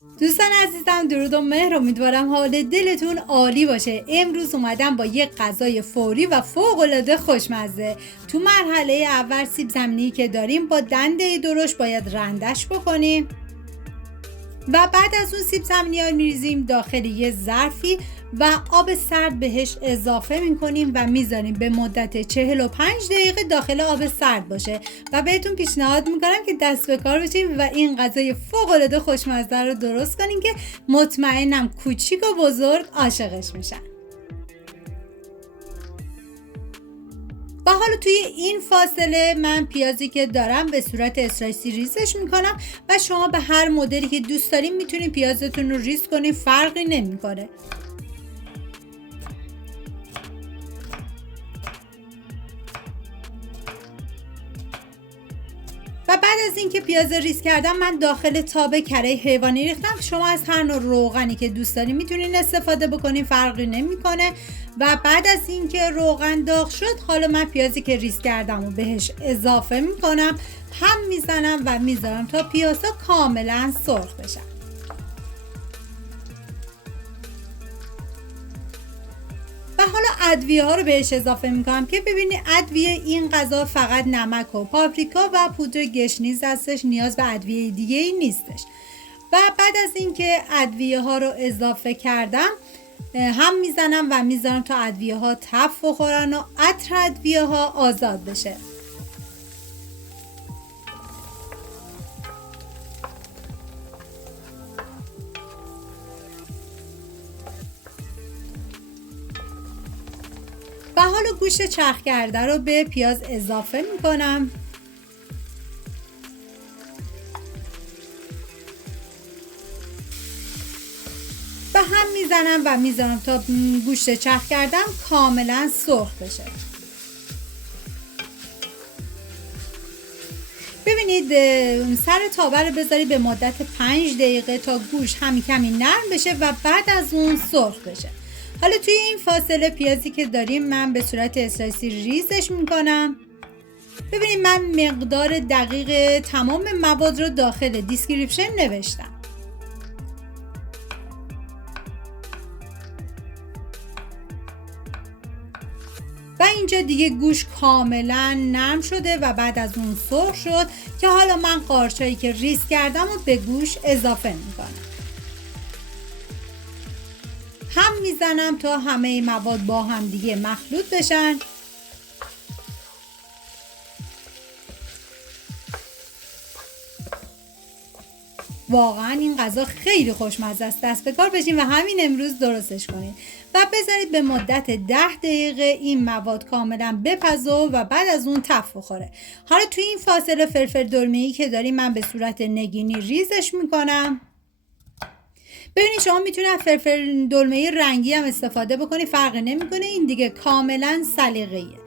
دوستان عزیزم، درود و مهر. امیدوارم حال دلتون عالی باشه. امروز اومدم با یک غذای فوری و فوق‌العاده خوشمزه. تو مرحله اول سیب زمینی که داریم با دنده درشت باید رندش بکنیم و بعد از اون سیب زمینی ها میریزیم داخل یه ظرفی و آب سرد بهش اضافه میکنیم و میذاریم به مدت 45 دقیقه داخل آب سرد باشه و بهتون پیشنهاد میکنم که دست به کار بشین و این غذای فوق العاده خوشمزه رو درست کنین که مطمئنم کوچیک و بزرگ عاشقش میشن. و حالا توی این فاصله من پیازی که دارم به صورت اسلایسی ریزش میکنم و شما به هر مدلی که دوست دارین میتونین پیازتون رو ریز کنین، فرقی نمیکنه. و بعد از اینکه پیاز ریز کردم من داخل تاب کره حیوانی ریختم. شما از هر نوع روغنی که دوست دارین میتونین استفاده بکنین، فرقی نمیکنه. و بعد از اینکه روغن داغ شد، حالا من پیازی که ریز کردم و بهش اضافه میکنم، هم میزنم و میذارم تا پیازها کاملا سرخ بشن. و حالا ادویه ها رو بهش اضافه میکنم که ببینید ادویه این غذا فقط نمک و پاپریکا و پودر گشنیز هستش، نیاز به ادویه دیگه ای نیستش. و بعد از اینکه ادویه ها رو اضافه کردم هم میزنم و میذارم تا ادویه ها تف بخورن و عطر ادویه ها آزاد بشه. و حالا گوشت چرخ کرده رو به پیاز اضافه میکنم و هم میزنم و میذارم تا گوشت چرخ کردم کاملا سرخ بشه. ببینید سر تابه رو بذارید به مدت 5 دقیقه تا گوشت کمی نرم بشه و بعد از اون سرخ بشه. حالا توی این فاصله پیازی که داریم من به صورت اسلایسی ریزش میکنم. ببینید من مقدار دقیق تمام مواد رو داخل دیسکریپشن نوشتم. و اینجا دیگه گوشت کاملا نرم شده و بعد از اون سرخ شد که حالا من قارچایی که ریز کردم و به گوشت اضافه میکنم. هم میزنم تا همه مواد با هم دیگه مخلوط بشن. واقعا این غذا خیلی خوشمزه است. دست به کار بشین و همین امروز درستش کنید و بذارید به مدت 10 دقیقه این مواد کاملا بپزه و بعد از اون تف بخوره. حالا توی این فاصله فلفل دلمه‌ای که داریم من به صورت نگینی ریزش میکنم. ببینید شما میتونید از فلفل دلمه‌ای رنگی هم استفاده بکنید، فرقی نمیکنه، این دیگه کاملا سلیقه‌ایه.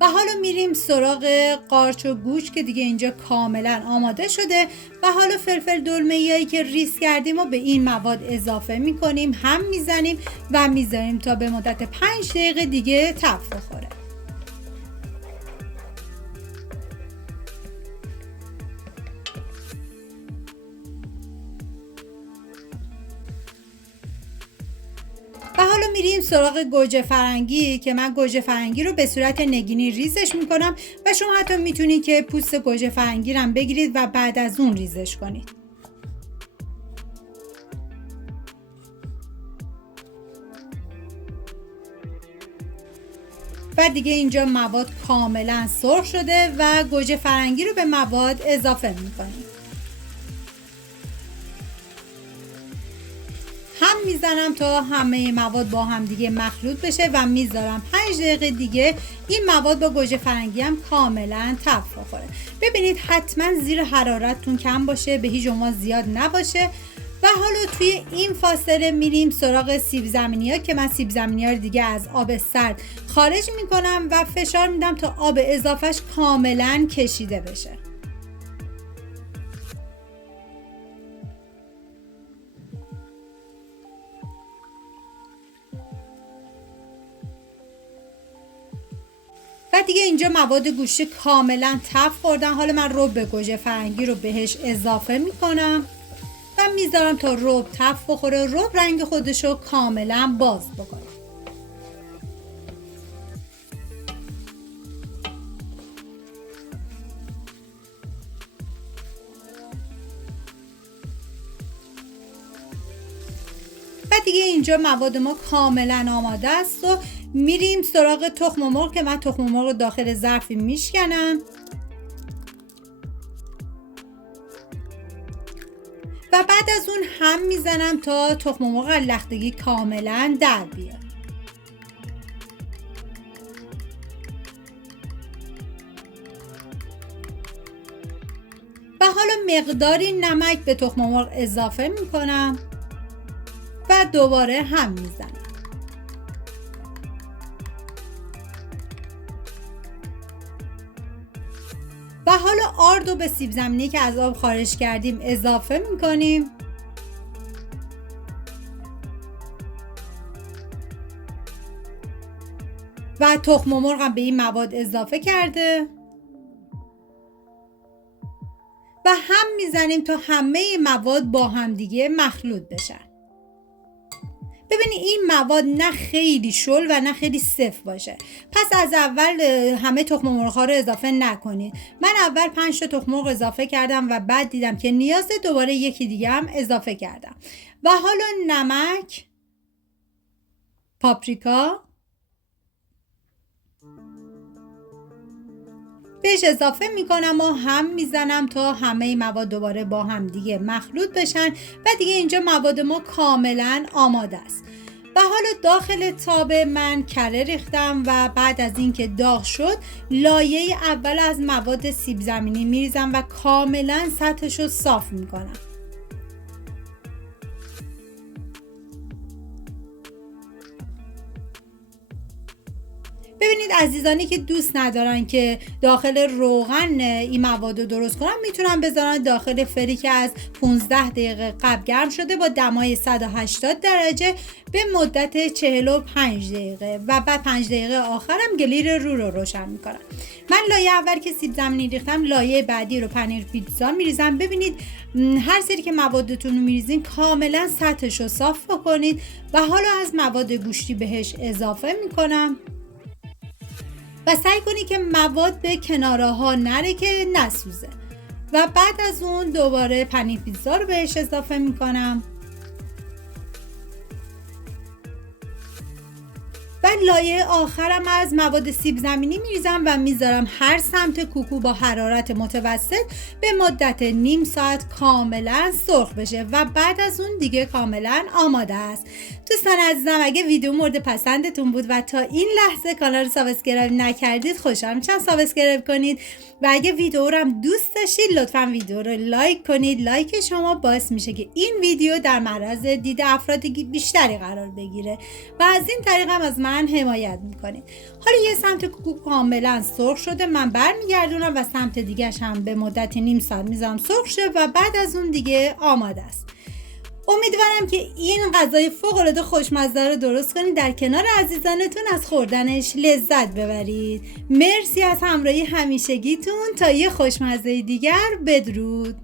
و حالا میریم سراغ قارچ و گوشت که دیگه اینجا کاملا آماده شده و حالا فلفل دلمه‌ای که ریز کردیم و به این مواد اضافه میکنیم، هم میزنیم و میذاریم تا به مدت 5 دقیقه دیگه تف بخوره. و حالا میریم سراغ گوجه فرنگی که من گوجه فرنگی رو به صورت نگینی ریزش میکنم و شما حتی میتونید که پوست گوجه فرنگی رو هم بگیرید و بعد از اون ریزش کنید. و دیگه اینجا مواد کاملا سرخ شده و گوجه فرنگی رو به مواد اضافه میکنیم. هم میزنم تا همه مواد با هم دیگه مخلوط بشه و میذارم 5 دقیقه دیگه این مواد با گوجه فرنگی هم کاملا تف بخوره. ببینید حتما زیر حرارتتون کم باشه، به هیچ عنوان زیاد نباشه. و حالا توی این فاصله میریم سراغ سیب زمینی ها که من سیب زمینی ها رو دیگه از آب سرد خارج میکنم و فشار میدم تا آب اضافهش کاملا کشیده بشه. و دیگه اینجا مواد گوشت کاملا تف خوردن. حالا من رب گوجه فرنگی رو بهش اضافه میکنم و میذارم تا رب تف بخوره، رب رنگ خودشو کاملا باز بکنه. و دیگه اینجا مواد ما کاملا آماده است و میریم سراغ تخم مرغ که من تخم مرغ رو داخل ظرفی میشکنم و بعد از اون هم میزنم تا تخم مرغ از لختگی کاملا در بیاد. و حالا مقداری نمک به تخم مرغ اضافه میکنم و دوباره هم میزنم. و حالا آرد رو به سیب زمینی که از آب خارج کردیم اضافه میکنیم و تخم مرغ هم به این مواد اضافه کرده و هم میزنیم تا همه مواد با هم دیگه مخلوط بشن. ببینید این مواد نه خیلی شل و نه خیلی سفت باشه. پس از اول همه تخم مرغ ها رو اضافه نکنید. من اول 5 تا تخم مرغ اضافه کردم و بعد دیدم که نیازه، دوباره یکی دیگه هم اضافه کردم. و حالا نمک، پاپریکا بهش اضافه میکنم و هم میزنم تا همه مواد دوباره با هم دیگه مخلوط بشن و دیگه اینجا مواد ما کاملا آماده است. و حالا داخل تاب من کره ریختم و بعد از اینکه داغ شد لایه اول از مواد سیب زمینی میریزم و کاملا سطحش رو صاف میکنم. ببینید عزیزانی که دوست ندارن که داخل روغن این مواد رو درست کنن میتونن بذارن داخل فری که از 15 دقیقه قبل گرم شده با دمای 180 درجه به مدت 45 دقیقه و بعد 5 دقیقه آخرم گلیر رو روشن میکنن. من لایه اول که سیب زمینی ریختم لایه بعدی رو پنیر پیتزا میریزم. ببینید هر سری که موادتون رو میریزین کاملا سطحش رو صاف بکنید و حالا از مواد گوشتی بهش اضافه میکنم و سعی کنی که مواد به کناره ها نره که نسوزه و بعد از اون دوباره پنیر پیتزا رو بهش اضافه میکنم و لایه آخرم از مواد سیب زمینی میریزم و میذارم هر سمت کوکو با حرارت متوسط به مدت نیم ساعت کاملا سرخ بشه و بعد از اون دیگه کاملا آماده است. دوستان عزیزم اگه ویدیو مورد پسندتون بود و تا این لحظه کانال رو سابسکرایب نکردید خوشحال میشم سابسکرایب کنید و اگه ویدیو رو هم دوست داشتید لطفا ویدیو رو لایک کنید. لایک شما باعث میشه که این ویدیو در معرض دید افراد بیشتری قرار بگیره و از این طریق هم از من حمایت میکنید. حالا یه سمت کوکو کاملا سرخ شده، من برمیگردونم و سمت دیگه‌ش هم به مدت نیم ساعت میذارم سرخ شه و بعد از اون دیگه آماده است. امیدوارم که این غذای فوق‌العاده خوشمزه رو درست کنید، در کنار عزیزانتون از خوردنش لذت ببرید. مرسی از همراهی همیشگیتون. تا یه خوشمزه دیگر، بدرود.